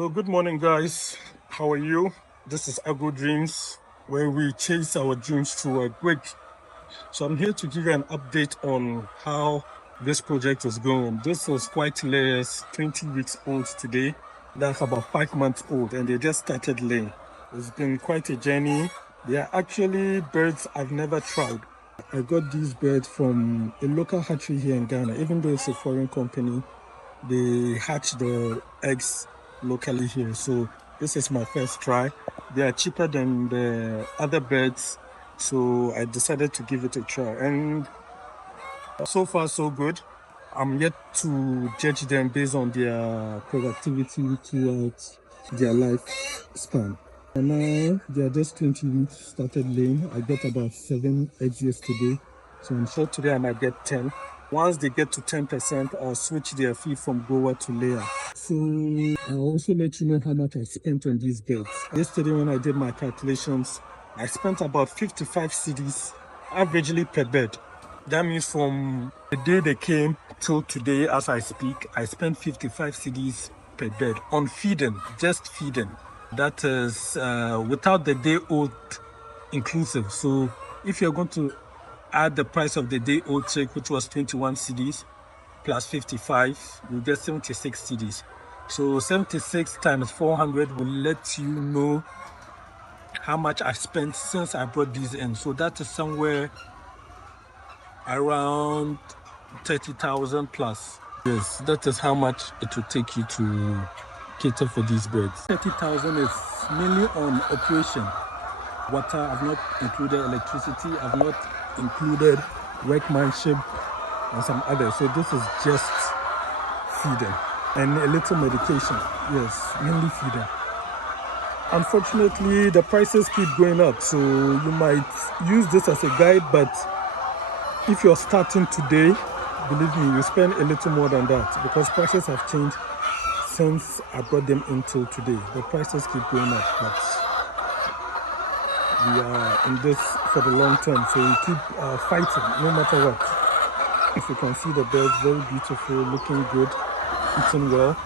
So good morning, guys. How are you? This is Agro Dreams, where we chase our dreams through a break. So I'm here to give you an update on how this project is going. This is white layers, 20 weeks old today. That's about 5 months old, and they just started laying. It's been quite a journey. They are actually birds I've never tried. I got these birds from a local hatchery here in Ghana. Even though it's a foreign company, they hatch the eggs locally here. So this is my first try. They are cheaper than the other birds, so I decided to give it a try. And so far, so good. I'm yet to judge them based on their productivity throughout their lifespan. And now they are just 20 weeks started laying. I got about 7 eggs yesterday. So I'm sure today I might get 10. Once they get to 10%, I'll switch their feed from grower to layer. So I'll also let you know how much I spent on these birds. Yesterday when I did my calculations, I spent about 55 cedis averagely per bird. That means from the day they came till today, as I speak, I spent 55 cedis per bird on feeding, just feeding. That is without the day old inclusive. So if you're going to add the price of the day old chick, which was 21 cedis plus 55, you get 76 cedis. So 76 times 400 will let you know how much I spent since I brought these in. So that is somewhere around 30,000 plus. Yes, that is how much it will take you to cater for these birds. 30,000 is mainly on operation. Water, I've not included electricity, I've not included workmanship and some others. So this is just feeding and a little medication. Yes, mainly feeding. Unfortunately, the prices keep going up, so you might use this as a guide, but if you're starting today, believe me, you spend a little more than that because prices have changed since I brought them until today. The prices keep going up, but we are in this for the long term, so we keep fighting no matter what. If you can see the birds, very beautiful, looking good, eating well.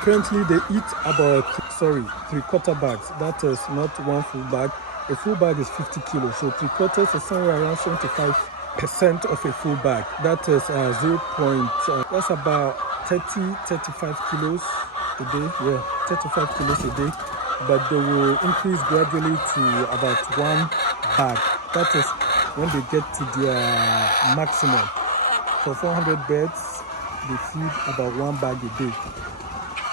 Currently they eat about 3/4 bags. That is not one full bag. A full bag is 50 kilos, so 3/4 is somewhere around 75% of a full bag. That is that's about 35 kilos a day. Yeah, 35 kilos a day. But they will increase gradually to about 1 bag. That is when they get to their maximum. For 400 birds, they feed about 1 bag a day.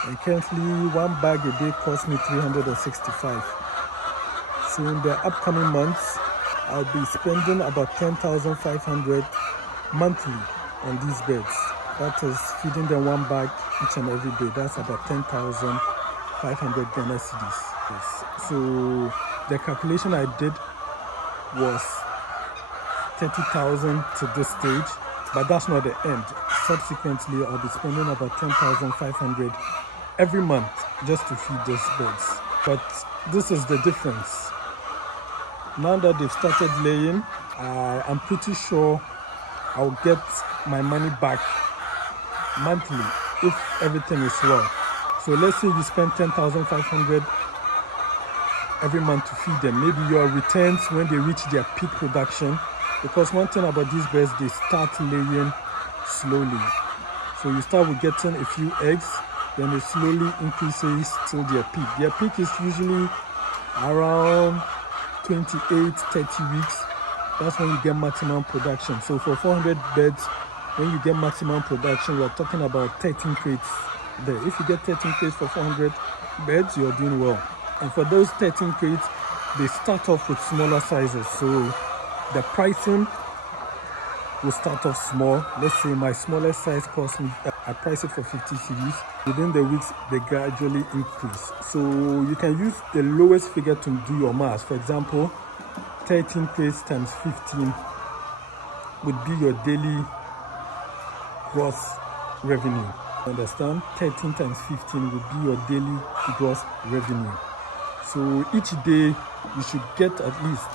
And currently 1 bag a day costs me 365. So in the upcoming months, I'll be spending about 10,500 monthly on these birds. That is feeding them 1 bag each and every day. That's about 10,500 Ghana cedis. Yes. So the calculation I did was 30,000 to this stage, but that's not the end. Subsequently, I'll be spending about 10,500 every month just to feed these birds. But this is the difference. Now that they've started laying, I'm pretty sure I'll get my money back monthly if everything is well. So let's say you spend 10,500 every month to feed them. Maybe your returns when they reach their peak production, because one thing about these birds, they start laying slowly. So you start with getting a few eggs, then it slowly increases till their peak. Their peak is usually around 28, 30 weeks. That's when you get maximum production. So for 400 birds, when you get maximum production, we're talking about 13 crates there. If you get 13 crates for 400 birds, you're doing well. And for those 13 crates, they start off with smaller sizes. So the pricing will start off small. Let's say my smallest size cost me, I price it for 50 cedis. Within the weeks, they gradually increase. So you can use the lowest figure to do your math. For example, 13 crates times 15 would be your daily gross revenue. Understand? 13 times 15 would be your daily gross revenue. So each day you should get at least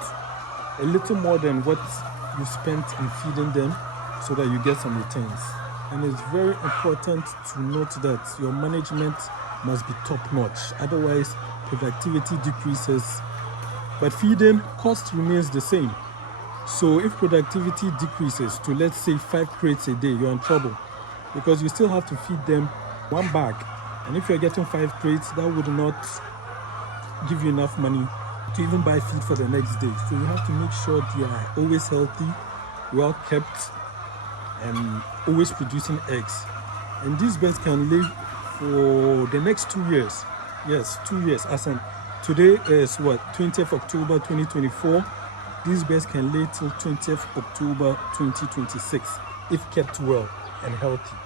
a little more than what you spent in feeding them so that you get some returns. And it's very important to note that your management must be top notch, otherwise productivity decreases. But feeding cost remains the same. So if productivity decreases to, let's say, 5 crates a day, you're in trouble, because you still have to feed them 1 bag. And if you're getting 5 crates, that would not give you enough money to even buy feed for the next day. So you have to make sure they are always healthy, well kept, and always producing eggs. And these birds can live for the next 2 years. Yes, 2 years. As in, today is what, 20th October 2024. These birds can lay till 20th October 2026 if kept well and healthy.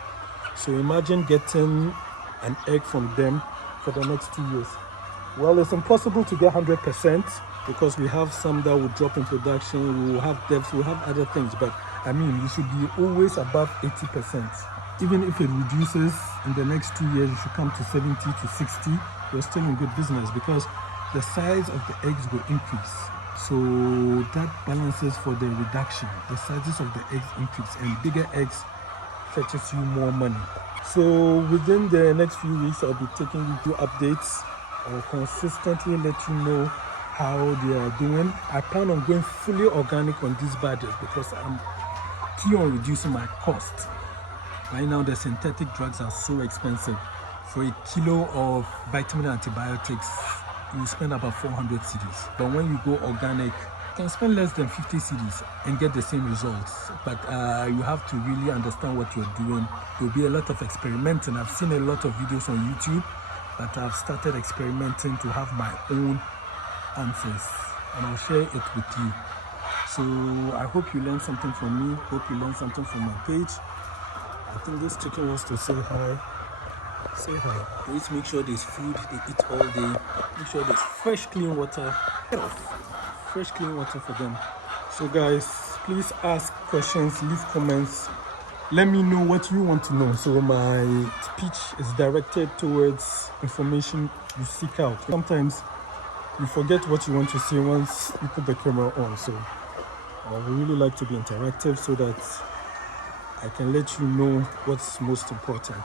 So imagine getting an egg from them for the next 2 years. Well, it's impossible to get 100% because we have some that will drop in production, we will have deaths, we will have other things, but I mean, you should be always above 80%. Even if it reduces in the next 2 years, you should come to 70 to 60, you're still in good business because the size of the eggs will increase. So that balances for the reduction. The sizes of the eggs increase, and bigger eggs fetches you more money. So within the next few weeks, I'll be taking you through updates. I'll consistently let you know how they are doing. I plan on going fully organic on these badges because I'm keen on reducing my cost. Right now, the synthetic drugs are so expensive. For a kilo of vitamin antibiotics, you spend about 400 cedis. But when you go organic, you can spend less than 50 cedis and get the same results. But you have to really understand what you're doing. There'll be a lot of experimenting. I've seen a lot of videos on YouTube, but I've started experimenting to have my own answers, and I'll share it with you. So I hope you learned something from me. Hope you learned something from my page. I think this chicken wants to say hi. Say hi. Please make sure there's food, they eat all day. Make sure there's fresh, clean water. Fresh, clean water for them. So guys, please ask questions, leave comments. Let me know what you want to know. So my speech is directed towards information you seek out. Sometimes you forget what you want to say once you put the camera on. So I would really like to be interactive so that I can let you know what's most important.